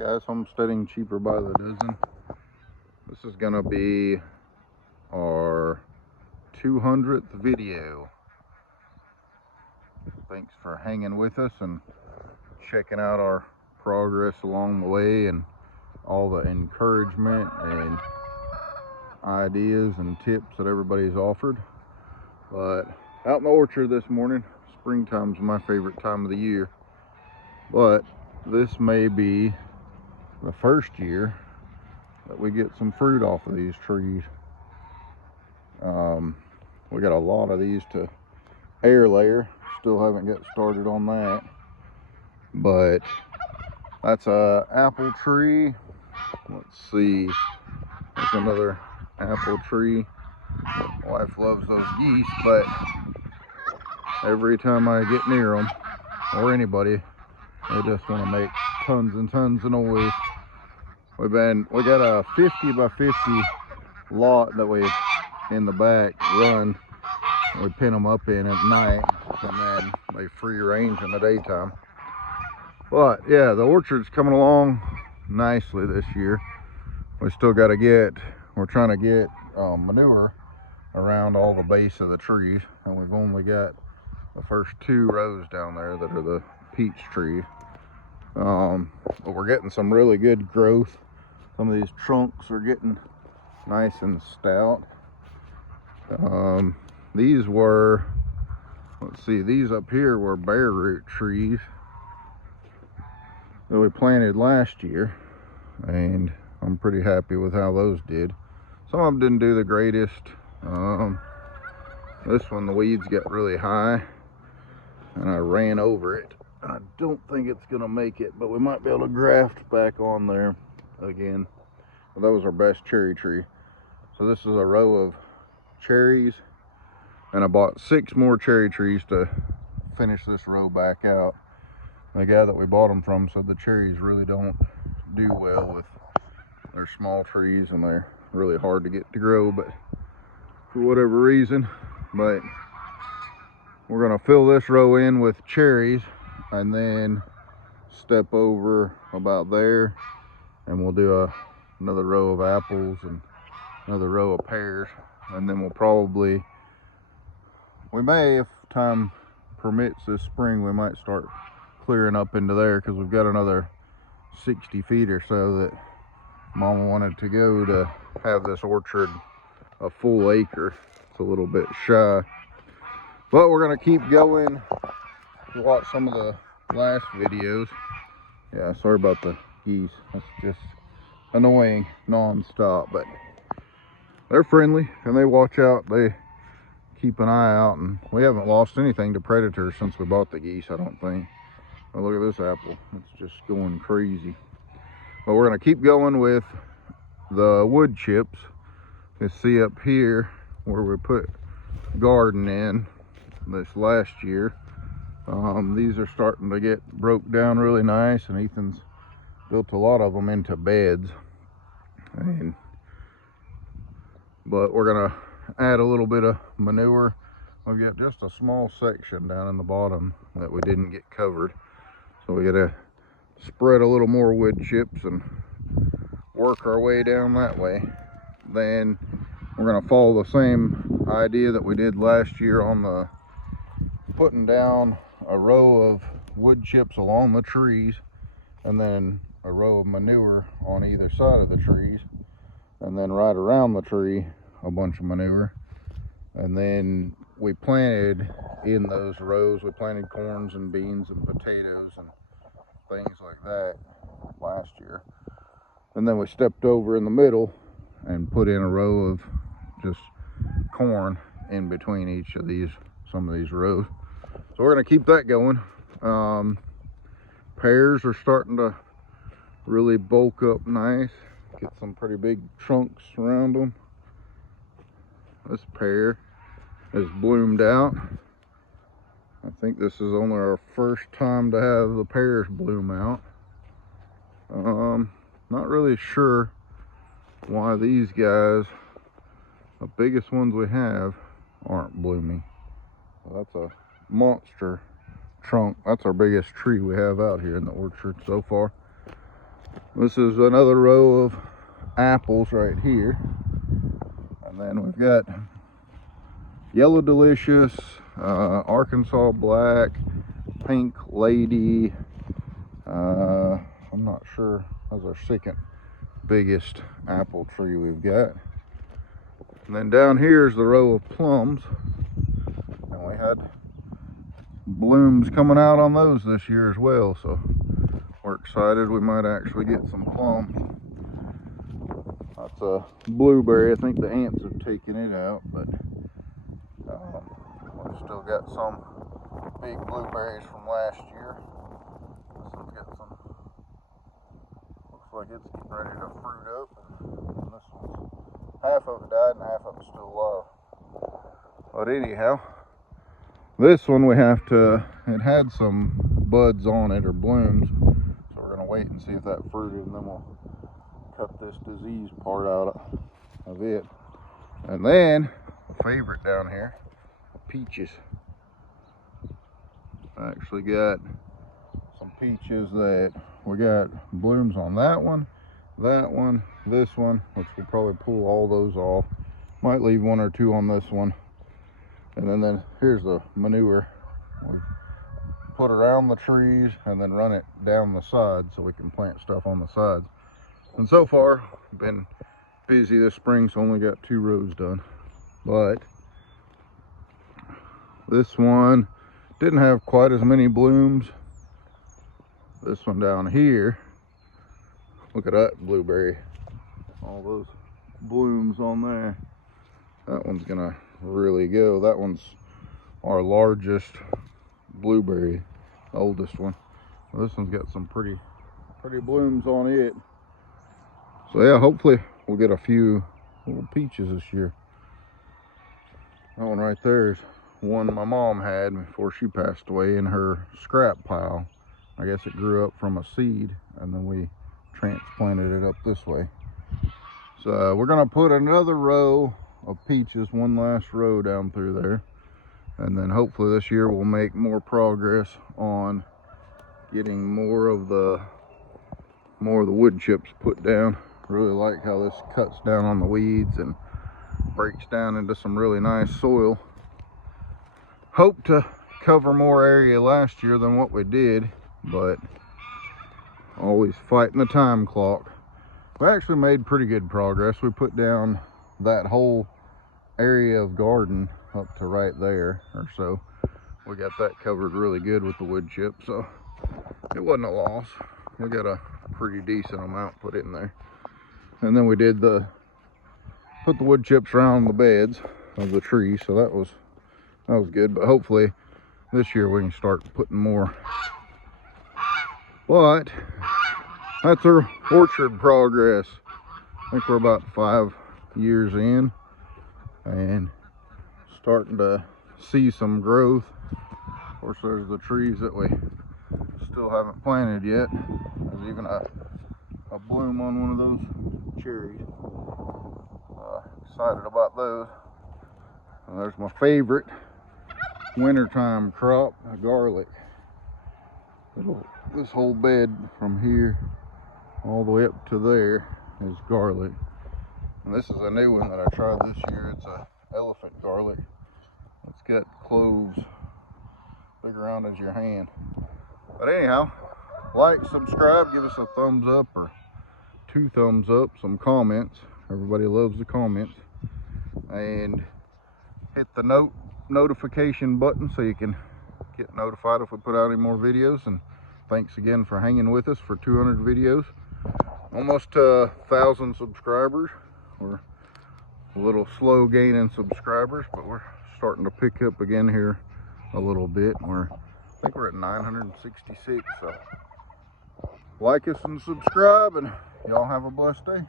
guys, homesteading cheaper by the dozen. This is gonna be our 200th video. Thanks for hanging with us and checking out our progress along the way and all the encouragement and ideas and tips that everybody's offered. But out in the orchard this morning, springtime's my favorite time of the year, but this may be the first year that we get some fruit off of these trees. We got a lot of these to air layer, still haven't got started on that, but that's a apple tree. Let's see, there's another apple tree. My wife loves those geese, but every time I get near them, or anybody, they just want to make tons and tons of noise. We got a 50 by 50 lot that we in the back run. We pin them up in at night, and then they free range in the daytime. But yeah, the orchard's coming along nicely this year. We still got to we're trying to get manure around all the base of the trees, and we've only got the first 2 rows down there that are the peach trees. But we're getting some really good growth. Some of these trunks are getting nice and stout. These were, let's see, these up here were bare root trees that we planted last year, and I'm pretty happy with how those did. Some of them didn't do the greatest. This one, the weeds got really high and I ran over it. I don't think it's gonna make it, but we might be able to graft back on there again. Well, that was our best cherry tree. So this is a row of cherries, and I bought 6 more cherry trees to finish this row back out. The guy that we bought them from said the cherries really don't do well with their small trees, and they're really hard to get to grow, but for whatever reason. But we're gonna fill this row in with cherries and then step over about there, and we'll do another row of apples and another row of pears, and then we may, if time permits this spring, we might start clearing up into there, because we've got another 60 feet or so that Mama wanted to go to have this orchard a full acre. It's a little bit shy, but we're gonna keep going. To watch some of the last videos. Yeah, sorry about the geese. That's just annoying non-stop, but they're friendly and they watch out. They keep an eye out, and we haven't lost anything to predators since we bought the geese, I don't think. Oh, look at this apple. It's just going crazy. But we're gonna keep going with the wood chips. You see up here where we put garden in this last year. These are starting to get broke down really nice, and Ethan's built a lot of them into beds. But we're gonna add a little bit of manure. We've got just a small section down in the bottom that we didn't get covered, so we gotta spread a little more wood chips and work our way down that way. Then we're gonna follow the same idea that we did last year on the putting down a row of wood chips along the trees, and then a row of manure on either side of the trees, and then right around the tree a bunch of manure. And then we planted in those rows, we planted corns and beans and potatoes and things like that last year. And then we stepped over in the middle and put in a row of just corn in between each of these, some of these rows. So we're gonna keep that going. Pears are starting to really bulk up nice. Get some pretty big trunks around them. This pear has bloomed out. I think this is only our first time to have the pears bloom out. Not really sure why these guys, the biggest ones we have, aren't blooming. Well, that's a monster trunk. That's our biggest tree we have out here in the orchard so far. This is another row of apples right here. And then we've got Yellow Delicious, Arkansas Black, Pink Lady. I'm not sure. That's our second biggest apple tree we've got. And then down here is the row of plums. And we had blooms coming out on those this year as well. So we're excited. We might actually get some plums. That's a blueberry. I think the ants have taken it out, but we've still got some big blueberries from last year. This one's got some, looks like it's getting ready to fruit up. And this one's, half of it died and half of it's still alive. But anyhow, this one we have to, it had some buds on it or blooms. So we're gonna wait and see if that fruited, and then we'll cut this disease part out of it. And then a favorite down here, peaches. I actually got some peaches that we got blooms on that one, this one, which we'll probably pull all those off. Might leave one or two on this one. And then here's the manure. We put around the trees and then run it down the side so we can plant stuff on the sides. And so far, been busy this spring, so only got 2 rows done. But this one didn't have quite as many blooms. This one down here, look at that blueberry. All those blooms on there. That one's gonna really go. That one's our largest blueberry, oldest one. This one's got some pretty blooms on it. So yeah, hopefully we'll get a few little peaches this year. That one right there is one my mom had before she passed away in her scrap pile. I guess it grew up from a seed and then we transplanted it up this way. So we're gonna put another row of peaches, one last row down through there. And then hopefully this year we'll make more progress on getting more of the wood chips put down. Really like how this cuts down on the weeds and breaks down into some really nice soil. Hope to cover more area last year than what we did, but always fighting the time clock. We actually made pretty good progress. We put down that whole area of garden up to right there or so. We got that covered really good with the wood chip, so it wasn't a loss. We got a pretty decent amount put in there. And then we did put the wood chips around the beds of the trees, so that was good. But hopefully this year we can start putting more. But that's our orchard progress. I think we're about 5 years in and starting to see some growth. Of course, there's the trees that we still haven't planted yet. There's even a bloom on one of those cherries. Excited about those. And there's my favorite wintertime crop, garlic. This whole bed from here all the way up to there is garlic. And this is a new one that I tried this year. It's a elephant garlic. It's got cloves big around as your hand. But anyhow, like, subscribe, give us a thumbs up or 2 thumbs up, some comments. Everybody loves the comments. And hit the notification button so you can get notified if we put out any more videos. And thanks again for hanging with us for 200 videos. Almost 1,000 subscribers. We're a little slow gaining subscribers, but we're starting to pick up again here a little bit. I think we're at 966. So like us and subscribe, and y'all have a blessed day.